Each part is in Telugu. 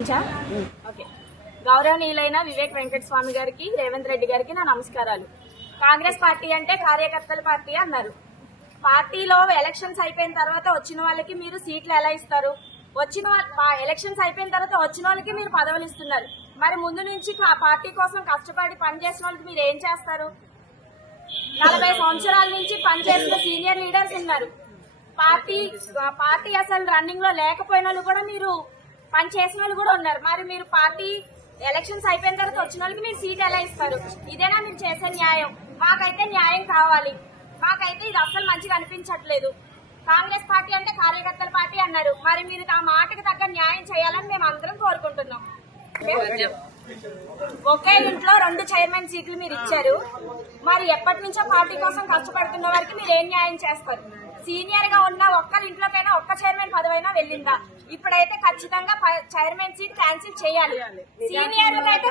ఓకే. గౌరవనీయులైన వివేక్ వెంకట స్వామి గారికి, రేవంత్ రెడ్డి గారికి నా నమస్కారాలు. కాంగ్రెస్ పార్టీ అంటే కార్యకర్తల పార్టీ అన్నారు. పార్టీలో ఎలక్షన్స్ అయిపోయిన తర్వాత వచ్చిన వాళ్ళకి మీరు సీట్లు ఎలా ఇస్తారు? ఎలక్షన్స్ అయిపోయిన తర్వాత వచ్చిన వాళ్ళకి మీరు పదవులు ఇస్తున్నారు. మరి ముందు నుంచి పార్టీ కోసం కష్టపడి పనిచేసిన వాళ్ళకి మీరు ఏం చేస్తారు? 40 సంవత్సరాల నుంచి పనిచేసిన సీనియర్ లీడర్స్ ఉన్నారు. పార్టీ అసలు రన్నింగ్ లో లేకపోయిన వాళ్ళు కూడా మీరు పని చేసిన వాళ్ళు కూడా ఉన్నారు. మరి మీరు పార్టీ ఎలక్షన్స్ అయిపోయిన తర్వాత వచ్చిన వాళ్ళకి మీరు సీట్ ఎలా ఇస్తారు? ఇదేనా మీరు చేసే న్యాయం? మాకైతే న్యాయం కావాలి. మాకైతే ఇది అసలు మంచిగా అనిపించట్లేదు. కాంగ్రెస్ పార్టీ అంటే కార్యకర్తల పార్టీ అన్నారు. మరి మీరు ఆ మాటకు తగ్గ న్యాయం చేయాలని మేము అందరం కోరుకుంటున్నాం. ఒకే ఇంట్లో 2 చైర్మన్ సీట్లు మీరు ఇచ్చారు. మరి ఎప్పటి నుంచో పార్టీ కోసం కష్టపడుతున్న వారికి మీరు ఏం న్యాయం చేస్తారు? సీనియర్ గా ఉన్న ఒక్కరి ఇంట్లోకైనా ఒక్క చైర్మన్ పదవైనా వెళ్ళిందా? ఇప్పుడైతే ఖచ్చితంగా చైర్మన్ సీట్ క్యాన్సిల్ చేయాలి. సీనియర్ అయితే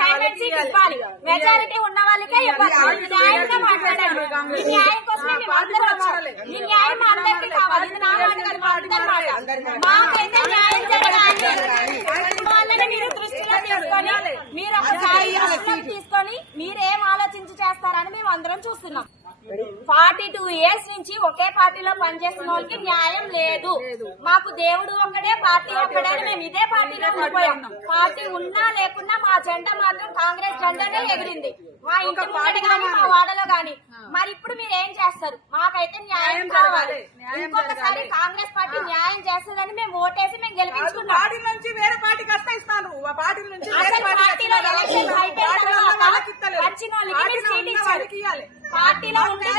చైర్మన్ సీట్ ఇవ్వాలి. మెజారిటీ ఉన్న వాళ్ళకే ఇవ్వాలి. న్యాయంగా మాట్లాడాలి. ఈ న్యాయం కోసమే మేము అందరం వచ్చాం. ఈ న్యాయం మా అందరికీ కావాలి. ఇది నా మాట కాదు, మా అందరి మాట. మాకైతే న్యాయం జరగాలి. వాళ్ళని మీరు దృష్టిలో తీసుకొని మీరు ఒకసారి దృష్టిలో తీసుకొని మీరేం ఆలోచించి చేస్తారని మేము అందరం చూస్తున్నాం. 42 ఇయర్స్ నుంచి ఒకే పార్టీలో పనిచేస్తున్న వాళ్ళకి న్యాయం లేదు. మాకు దేవుడు ఒక్కడే, పార్టీ ఒక్కడే. మేము ఇదే పార్టీలో ఉండిపోయాం. పార్టీ ఉన్నా లేకున్నా మా జెండా మాత్రం కాంగ్రెస్ జెండానే ఎగిరింది. మా ఇంటి ముందు గానీ మా వాడలో గాని. మరి ఇప్పుడు మీరు ఏం చేస్తారు? మాకైతే న్యాయం కావాలి. ఇంకొకసారి కాంగ్రెస్ పార్టీ న్యాయం చేస్తుందని మేము ఓటేసి మేము గెలిపించుకున్నాం. అసలు పార్టీలో ఎలక్షన్ అయిపోయిన తర్వాత వచ్చిన వాళ్ళకి సీట్ ఇచ్చారు. పార్టీలో ఉండే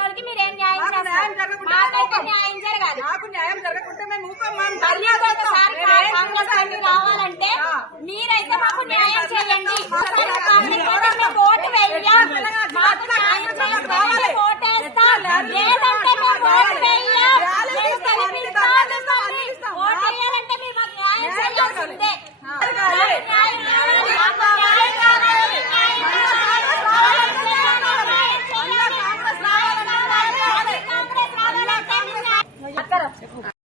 వాళ్ళకి మీరు ఏం న్యాయం చేస్తారు? మాకైతే న్యాయం జరగాలి. మళ్ళీ ఒకసారి కాంగ్రెస్ పార్టీ రావాలంటే మీరైతే మాకు న్యాయం చేయండి.